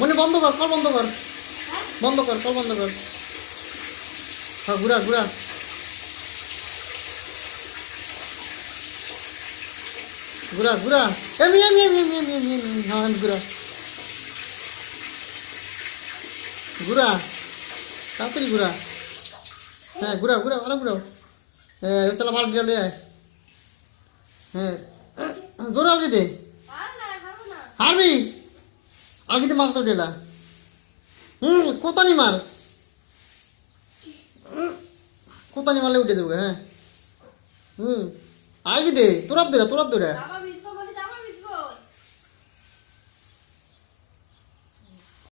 মনে বন্ধ কর, কল বন্ধ কর, বন্ধ কর, কল বন্ধ কর। হ্যাঁ ঘুরা ঘুরা, ঘুরা ঘুরা, এমনি এমনি এমনি এমনি এমনি এমনি এমনি, হ্যাঁ ঘুরা ঘুরা, তাড়াতাড়ি ঘুরা। হ্যাঁ ঘুরা ঘুরা, অনেক ঘুরাও। হ্যাঁ চলো মাল দিয়ে লয়ে আয়। হ্যাঁ জোরে আগে দে, হারবি আগে দে, মাল তো ডেলা। কোতানি মার, কোতানি মারলে উঠে দেবো। হ্যাঁ আগে দে, তোরাত দৌড়া তোরাত দৌড়া।